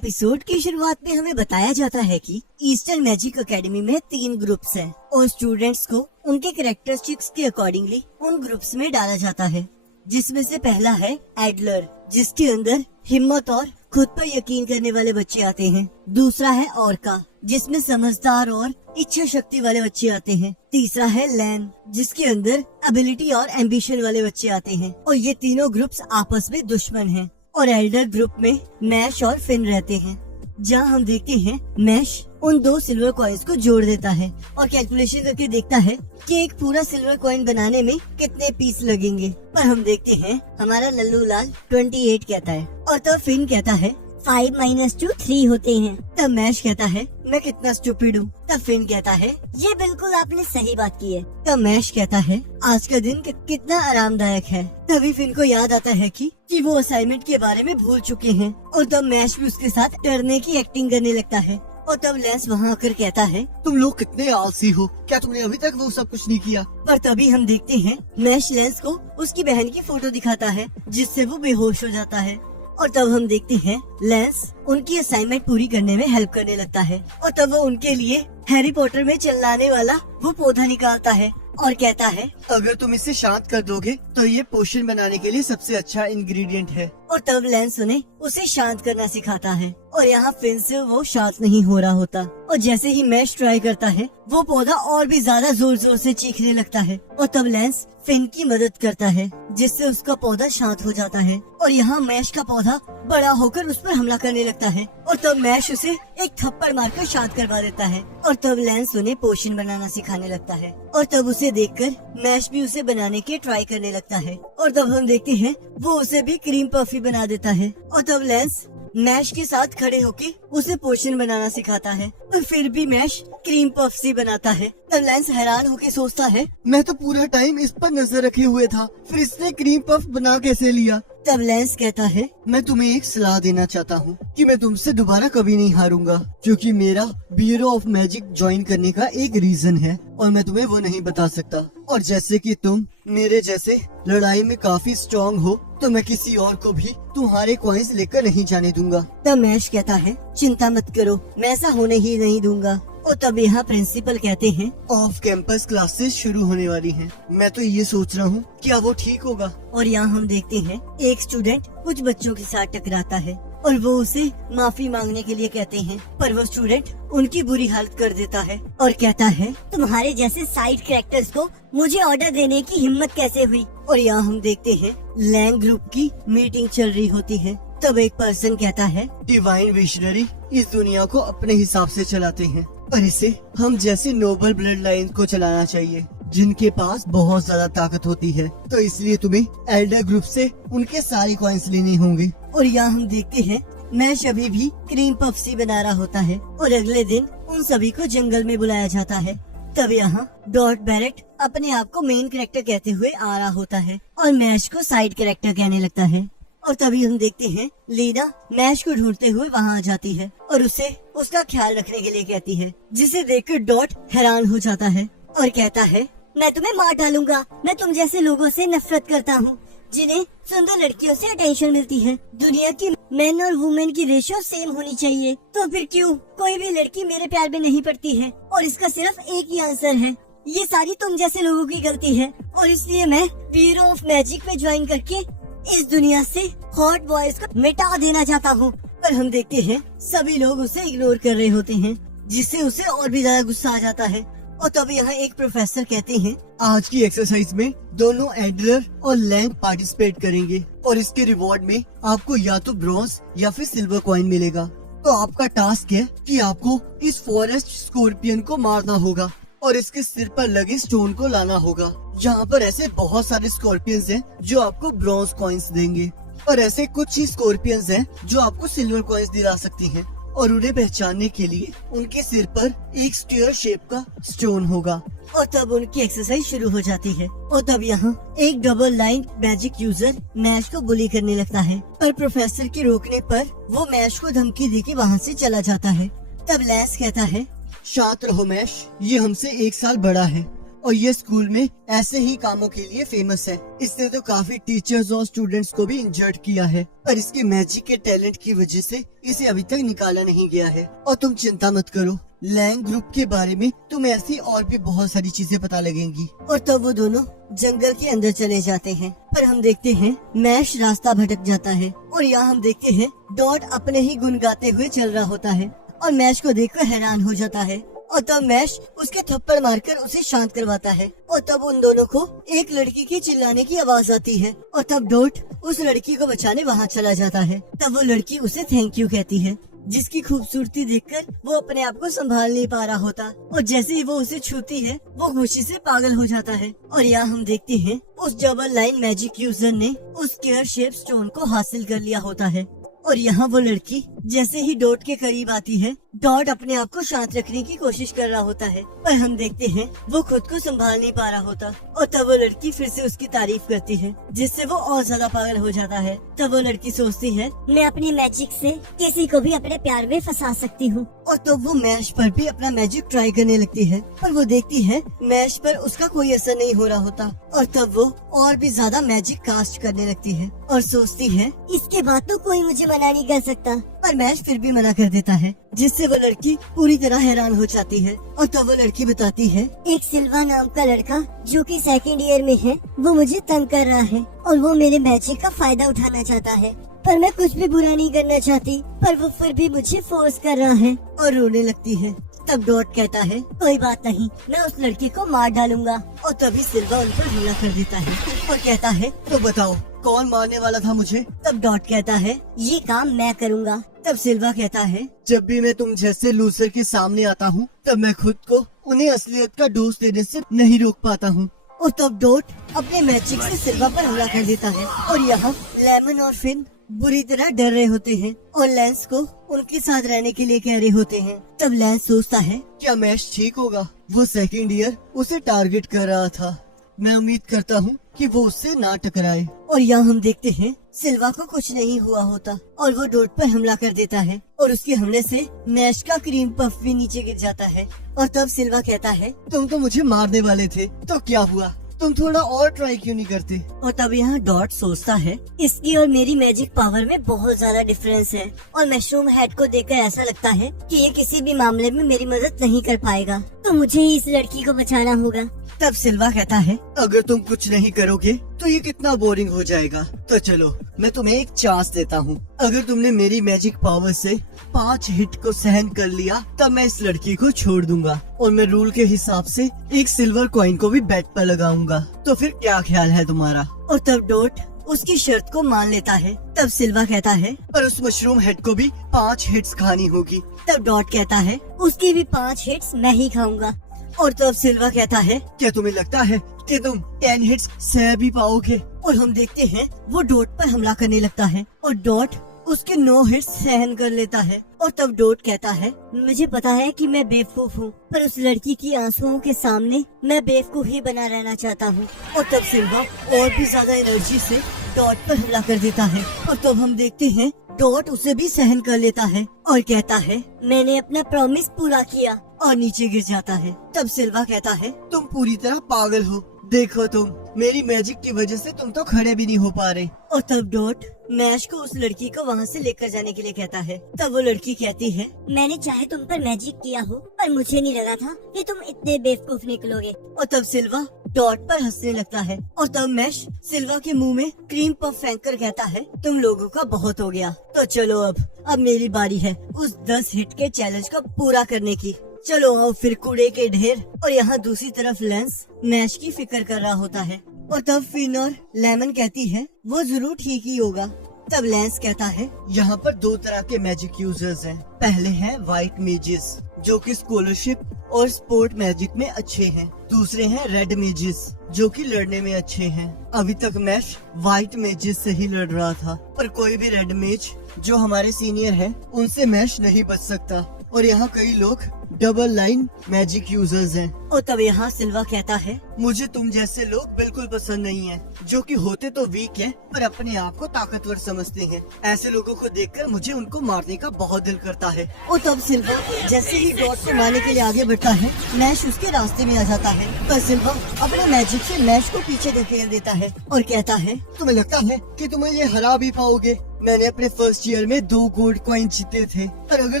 Episode की शुरुआत में हमें बताया जाता है कि ईस्टर्न मैजिक एकेडमी में 3 ग्रुप्स हैं और स्टूडेंट्स को उनके कैरेक्टरिस्टिक्स के अकॉर्डिंगली उन ग्रुप्स में डाला जाता है, जिसमें से पहला है एडलर, जिसके अंदर हिम्मत और खुद पर यकीन करने वाले बच्चे आते हैं। दूसरा है ऑर्का, जिसमें समझदार और इच्छा शक्ति वाले बच्चे आते हैं। तीसरा है लैन, जिसके अंदर एबिलिटी और एम्बिशन वाले बच्चे आते हैं। और ये तीनों ग्रुप्स आपस में दुश्मन हैं। और एल्डर ग्रुप में मैश और फिन रहते हैं, जहाँ हम देखते हैं मैश उन 2 सिल्वर कॉइन्स को जोड़ देता है और कैलकुलेशन करके देखता है कि एक पूरा सिल्वर कॉइन बनाने में कितने पीस लगेंगे। पर हम देखते हैं हमारा लल्लू लाल 28 कहता है और तब फिन कहता है 5 - 2 3 होते हैं। तब मैश कहता है मैं कितना स्टूपिड हूँ। तब फिन कहता है ये बिल्कुल आपने सही बात की है। तब मैश कहता है आज का दिन कितना आरामदायक है। तभी फिन को याद आता है कि वो असाइनमेंट के बारे में भूल चुके हैं। और तब मैश भी उसके साथ डरने की एक्टिंग करने लगता है। और तब लेंस वहाँ आकर कहता है तुम लोग कितने आलसी हो, क्या तुमने अभी तक वो सब कुछ नहीं किया? पर तभी हम देखते हैं मैश लेंस को उसकी बहन की फोटो दिखाता है, जिससे वो बेहोश हो जाता है। और तब हम देखते हैं लेंस उनकी असाइनमेंट पूरी करने में हेल्प करने लगता है। और तब वो उनके लिए हैरी पॉटर में चिल्लाने वाला वो पौधा निकालता है और कहता है अगर तुम इसे शांत कर दोगे तो ये पोशन बनाने के लिए सबसे अच्छा इंग्रेडिएंट है। और तब लेंस उन्हें उसे शांत करना सिखाता है। और यहाँ फिन से वो शांत नहीं हो रहा होता। और जैसे ही मैश ट्राई करता है वो पौधा और भी ज्यादा जोर जोर से चीखने लगता है। और तब लेंस फिन की मदद करता है, जिससे उसका पौधा शांत हो जाता है। और यहाँ मैश का पौधा बड़ा होकर उस पर हमला करने लगता है। और तब मैश उसे एक थप्पड़ मारकर शांत करवा देता है। और तब लेंस उन्हें पोशन बनाना सिखाने लगता है। और तब उसे देखकर मैश भी उसे बनाने के ट्राई करने लगता है। और तब हम देखते हैं वो उसे भी क्रीम पफी बना देता है। और तब लेंस मैश के साथ खड़े होके उसे पोशन बनाना सिखाता है। और फिर भी मैश क्रीम पफ सी बनाता है। तब लेंस हैरान होके सोचता है मैं तो पूरा टाइम इस पर नजर रखे हुए था, फिर इसने क्रीम पफ बना कैसे लिया? तब लेंस कहता है मैं तुम्हें एक सलाह देना चाहता हूँ कि मैं तुमसे दोबारा कभी नहीं हारूंगा, क्योंकि मेरा ब्यूरो ऑफ मैजिक ज्वाइन करने का एक रीजन है और मैं तुम्हें वो नहीं बता सकता। और जैसे कि तुम मेरे जैसे लड़ाई में काफी स्ट्रॉन्ग हो, तो मैं किसी और को भी तुम्हारे कॉइन्स लेकर नहीं जाने दूंगा। तब मैश कहता है चिंता मत करो, मैं ऐसा होने ही नहीं दूंगा। और तब यहाँ प्रिंसिपल कहते हैं ऑफ कैंपस क्लासेस शुरू होने वाली हैं। मैं तो ये सोच रहा हूँ क्या वो ठीक होगा? और यहाँ हम देखते हैं एक स्टूडेंट कुछ बच्चों के साथ टकराता है और वो उसे माफी मांगने के लिए कहते हैं, पर वो स्टूडेंट उनकी बुरी हालत कर देता है और कहता है तुम्हारे जैसे साइड कैरेक्टर्स को मुझे ऑर्डर देने की हिम्मत कैसे हुई? और यहाँ हम देखते हैं लैंग ग्रुप की मीटिंग चल रही होती है। तब एक पर्सन कहता है डिवाइन विशनरी इस दुनिया को अपने हिसाब से चलाते हैं, पर इसे हम जैसे नोबल ब्लड लाइन को चलाना चाहिए, जिनके पास बहुत ज्यादा ताकत होती है। तो इसलिए तुम्हें एल्डर ग्रुप से उनके सारे कॉइन्स लेने होंगे। और यहाँ हम देखते हैं मैश अभी भी क्रीम पफ सी बना रहा होता है। और अगले दिन उन सभी को जंगल में बुलाया जाता है। तब यहाँ डॉट बैरेट अपने आप को मेन कैरेक्टर कहते हुए आ रहा होता है और मैश को साइड कैरेक्टर कहने लगता है। और तभी हम देखते हैं लीना मैश को ढूंढते हुए वहाँ आ जाती है और उसे उसका ख्याल रखने के लिए कहती है, जिसे देखकर डॉट हैरान हो जाता है और कहता है मैं तुम्हें मार डालूंगा। मैं तुम जैसे लोगों से नफरत करता हूँ, जिन्हें सुंदर लड़कियों से अटेंशन मिलती है। दुनिया की मैन और वुमेन की रेशियो सेम होनी चाहिए, तो फिर क्यों कोई भी लड़की मेरे प्यार में नहीं पड़ती है? और इसका सिर्फ एक ही आंसर है, ये सारी तुम जैसे लोगों की गलती है। और इसलिए मैं ब्यूरो ऑफ मैजिक में ज्वाइन करके इस दुनिया से हॉट बॉयज को मिटा देना चाहता हूँ। पर हम देखते हैं सभी लोग उसे इग्नोर कर रहे होते हैं, जिससे उसे और भी ज्यादा गुस्सा आ जाता है। और तब यहाँ एक प्रोफेसर कहते हैं आज की एक्सरसाइज में दोनों एडलर और लैंग पार्टिसिपेट करेंगे और इसके रिवॉर्ड में आपको या तो ब्रॉन्ज या फिर सिल्वर कॉइन मिलेगा। तो आपका टास्क है कि आपको इस फॉरेस्ट स्कॉर्पियन को मारना होगा और इसके सिर पर लगे स्टोन को लाना होगा। यहाँ पर ऐसे बहुत सारे स्कॉर्पियंस हैं जो आपको ब्रॉन्ज कॉइन्स देंगे और ऐसे कुछ ही स्कॉर्पियंस हैं जो आपको सिल्वर कॉइन्स दिला सकती हैं। और उन्हें पहचानने के लिए उनके सिर पर एक स्टीयर शेप का स्टोन होगा। और तब उनकी एक्सरसाइज शुरू हो जाती है। और तब यहाँ एक double line magic user Mash को बुली करने लगता है, पर प्रोफेसर के रोकने पर वो मैश को धमकी देके वहाँ से चला जाता है। तब लेंस कहता है शांत रहो मैश, ये हमसे 1 साल बड़ा है और ये स्कूल में ऐसे ही कामों के लिए फेमस है। इसने तो काफी टीचर्स और स्टूडेंट्स को भी इंजर्ड किया है, पर इसके मैजिक के टैलेंट की वजह से इसे अभी तक निकाला नहीं गया है। और तुम चिंता मत करो, लैंग ग्रुप के बारे में तुम्हें ऐसी और भी बहुत सारी चीजें पता लगेंगी। और तब वो दोनों जंगल के अंदर चले जाते हैं, पर हम देखते हैं मैश रास्ता भटक जाता है और यहाँ हम देखते हैं डॉट अपने ही गुन गाते हुए चल रहा होता है और मैश को देखकर हैरान हो जाता है। और तब मैश उसके थप्पड़ मारकर उसे शांत करवाता है और तब उन दोनों को एक लड़की की चिल्लाने की आवाज आती है और तब डॉट उस लड़की को बचाने वहाँ चला जाता है। तब वो लड़की उसे थैंक यू कहती है, जिसकी खूबसूरती देखकर वो अपने आप को संभाल नहीं पा रहा होता और जैसे ही वो उसे छूती है वो खुशी से पागल हो जाता है। और यहाँ हम देखते हैं उस डबल लाइन मैजिक यूजर ने उस केयर शेप स्टोन को हासिल कर लिया होता है। और यहाँ वो लड़की जैसे ही डॉट के करीब आती है, डॉट अपने आप को शांत रखने की कोशिश कर रहा होता है, पर हम देखते हैं वो खुद को संभाल नहीं पा रहा होता और तब वो लड़की फिर से उसकी तारीफ करती है, जिससे वो और ज्यादा पागल हो जाता है। तब वो लड़की सोचती है मैं अपनी मैजिक से किसी को भी अपने प्यार में फंसा सकती हूँ। और तब वो मैश पर भी अपना मैजिक ट्राई करने लगती है, पर वो देखती है मैश पर उसका कोई असर नहीं हो रहा होता और तब वो और भी ज्यादा मैजिक कास्ट करने लगती है और सोचती है इसके बाद तो कोई मुझे मना नहीं कर सकता। पर मैश फिर भी मना कर देता है, जिससे वो लड़की पूरी तरह हैरान हो जाती है। और तब वो लड़की बताती है एक सिल्वा नाम का लड़का जो कि सेकंड ईयर में है, वो मुझे तंग कर रहा है और वो मेरे मैजिक का फायदा उठाना चाहता है, पर मैं कुछ भी बुरा नहीं करना चाहती, पर वो फिर भी मुझे फोर्स कर रहा है और रोने लगती है। तब डॉट कहता है कोई बात नहीं, मैं उस लड़की को मार डालूंगा। और तभी सिल्वा उन पर हमला कर देता है और कहता है तो बताओ कौन मारने वाला था मुझे? तब डॉट कहता है ये काम मैं करूँगा। तब सिल्वा कहता है जब भी मैं तुम जैसे लूजर के सामने आता हूँ, तब मैं खुद को उन्हें असलियत का डोज देने से नहीं रोक पाता हूँ। और तब डॉट अपने मैजिक से सिल्वा पर हमला कर देता है और यहाँ लेमन और फिन बुरी तरह डर रहे होते हैं और लैंस को उनके साथ रहने के लिए कह रहे होते हैं। तब लैंस सोचता है क्या मैश ठीक होगा? वो सेकंड ईयर उसे टारगेट कर रहा था। मैं उम्मीद करता हूँ कि वो उससे ना टकराए। और यहाँ हम देखते हैं सिल्वा को कुछ नहीं हुआ होता और वो डॉट पर हमला कर देता है और उसके हमले से मैश का क्रीम पफ भी नीचे गिर जाता है। और तब सिल्वा कहता है तुम तो मुझे मारने वाले थे, तो क्या हुआ? तुम थोड़ा और ट्राई क्यों नहीं करते? और तब यहाँ डॉट सोचता है इसकी और मेरी मैजिक पावर में बहुत ज्यादा डिफरेंस है और मशरूम हेड को देखकर ऐसा लगता है कि ये किसी भी मामले में मेरी मदद नहीं कर पाएगा, तो मुझे ही इस लड़की को बचाना होगा। तब सिल्वा कहता है अगर तुम कुछ नहीं करोगे तो ये कितना बोरिंग हो जाएगा। तो चलो मैं तुम्हें एक चांस देता हूँ। अगर तुमने मेरी मैजिक पावर से 5 हिट को सहन कर लिया, तब मैं इस लड़की को छोड़ दूंगा और मैं रूल के हिसाब से एक सिल्वर कॉइन को भी बेट पर लगाऊंगा। तो फिर क्या ख्याल है तुम्हारा? और तब डॉट उसकी शर्त को मान लेता है। तब सिल्वा कहता है पर उस मशरूम हेड को भी 5 हिट्स खानी होगी। तब डॉट कहता है उसकी भी 5 हिट्स मैं ही खाऊंगा। और तब सिल्वा कहता है क्या तुम्हें लगता है कि तुम 10 हिट्स सह भी पाओगे? और हम देखते हैं वो डॉट पर हमला करने लगता है और डॉट उसके 9 हिट्स सहन कर लेता है। और तब डॉट कहता है मुझे पता है कि मैं बेवकूफ हूँ, पर उस लड़की की आंसुओं के सामने मैं बेवकूफ ही बना रहना चाहता हूँ। और तब सिल्वा और भी ज्यादा एनर्जी से डॉट पर हमला कर देता है और तब हम देखते हैं डॉट उसे भी सहन कर लेता है और कहता है मैंने अपना प्रॉमिस पूरा किया, और नीचे गिर जाता है। तब सिल्वा कहता है तुम पूरी तरह पागल हो। देखो तुम, मेरी मैजिक की वजह से तुम तो खड़े भी नहीं हो पा रहे। और तब डॉट मैश को उस लड़की को वहाँ से लेकर जाने के लिए कहता है। तब वो लड़की कहती है मैंने चाहे तुम पर मैजिक किया हो, पर मुझे नहीं लगा था कि तुम इतने बेवकूफ निकलोगे। और तब सिल्वा डॉट पर हंसने लगता है और तब मैश सिल्वा के मुंह में क्रीम पफ फेंक कर कहता है तुम लोगों का बहुत हो गया, तो चलो अब मेरी बारी है उस 10 हिट के चैलेंज को पूरा करने की। चलो आओ फिर कूड़े के ढेर। और यहाँ दूसरी तरफ लेंस मैश की फिक्र कर रहा होता है और तब फिन और लेमन कहती है वो जरूर ठीक ही होगा। तब लेंस कहता है यहाँ पर 2 तरह के मैजिक यूजर्स हैं। पहले हैं व्हाइट मेजेस जो कि स्कॉलरशिप और स्पोर्ट मैजिक में अच्छे हैं। दूसरे हैं रेड मेजेस जो कि लड़ने में अच्छे हैं। अभी तक मैश व्हाइट मेजेस से ही लड़ रहा था, पर कोई भी रेड मेज जो हमारे सीनियर हैं उनसे मैश नहीं बच सकता। और यहाँ कई लोग डबल लाइन मैजिक यूजर्स हैं। और तब यहाँ सिल्वा कहता है, मुझे तुम जैसे लोग बिल्कुल पसंद नहीं है, जो कि होते तो वीक हैं पर अपने आप को ताकतवर समझते हैं। ऐसे लोगों को देखकर मुझे उनको मारने का बहुत दिल करता है। और तब सिल्वा जैसे ही डॉट को मारने के लिए आगे बढ़ता है, मैश उसके रास्ते में आ जाता है। पर सिल्वा अपने मैजिक से मैश को पीछे धकेल देता है और कहता है, तुम्हें लगता है कि तुम्हें ये हरा भी पाओगे? मैंने अपने फर्स्ट ईयर में 2 गोल्ड कॉइन जीते थे, पर अगर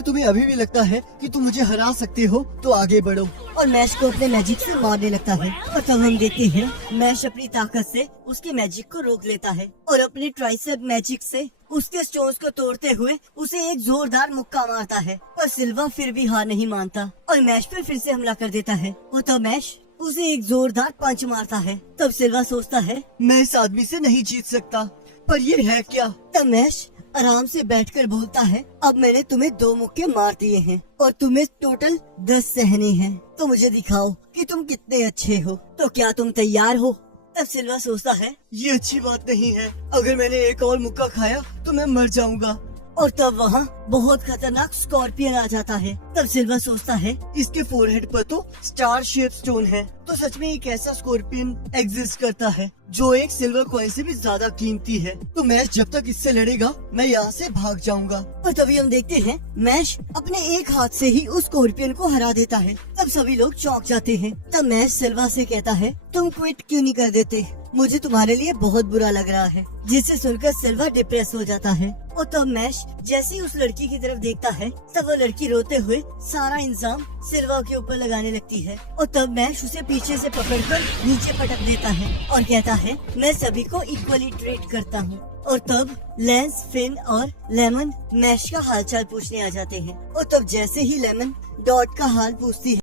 तुम्हें अभी भी लगता है कि तुम मुझे हरा सकते हो तो आगे बढ़ो। और मैश को अपने मैजिक से मारने लगता है। और तब हम देखते हैं मैश अपनी ताकत से उसके मैजिक को रोक लेता है और अपने ट्राइसेप मैजिक से उसके स्टोन्स को तोड़ते हुए उसे एक जोरदार मुक्का मारता है। पर सिल्वा फिर भी हार नहीं मानता और मैश पर फिर से हमला कर देता है। और तब मैश उसे एक जोरदार पंच मारता है। तब सिल्वा सोचता है, मैं इस आदमी से नहीं जीत सकता, पर ये है क्या? तब मैश आराम से बैठकर बोलता है, अब मैंने तुम्हें 2 मुक्के मार दिए हैं और तुम्हें टोटल 10 सहने हैं, तो मुझे दिखाओ कि तुम कितने अच्छे हो। तो क्या तुम तैयार हो? तब सिल्वा सोचता है, ये अच्छी बात नहीं है। अगर मैंने एक और मुक्का खाया तो मैं मर जाऊंगा। और तब वहाँ बहुत खतरनाक स्कॉर्पियन आ जाता है। तब सिल्वा सोचता है, इसके फोरहेड पर तो स्टार शेप स्टोन है, तो सच में एक ऐसा स्कॉर्पियन एग्जिस्ट करता है जो एक सिल्वर कॉइन से भी ज्यादा कीमती है। तो मैश जब तक इससे लड़ेगा मैं यहाँ से भाग जाऊंगा। और तभी हम देखते हैं मैश अपने एक हाथ से ही उस स्कॉर्पियन को हरा देता है। तब सभी लोग चौंक जाते हैं। तब मैश सिल्वा से कहता है, तुम क्विट क्यों नहीं कर देते? मुझे तुम्हारे लिए बहुत बुरा लग रहा है। जिसे सुनकर सिल्वा डिप्रेस हो जाता है। और तब मैश जैसे ही उस लड़की की तरफ देखता है, तब वो लड़की रोते हुए सारा इल्जाम सिल्वा के ऊपर लगाने लगती है। और तब मैश उसे पीछे से पकड़कर नीचे पटक देता है और कहता है, मैं सभी को इक्वली ट्रीट करता हूँ। और तब लेंस, फिन और लेमन मैश का हालचाल पूछने आ जाते हैं। और तब जैसे ही लेमन डॉट का हाल पूछती है,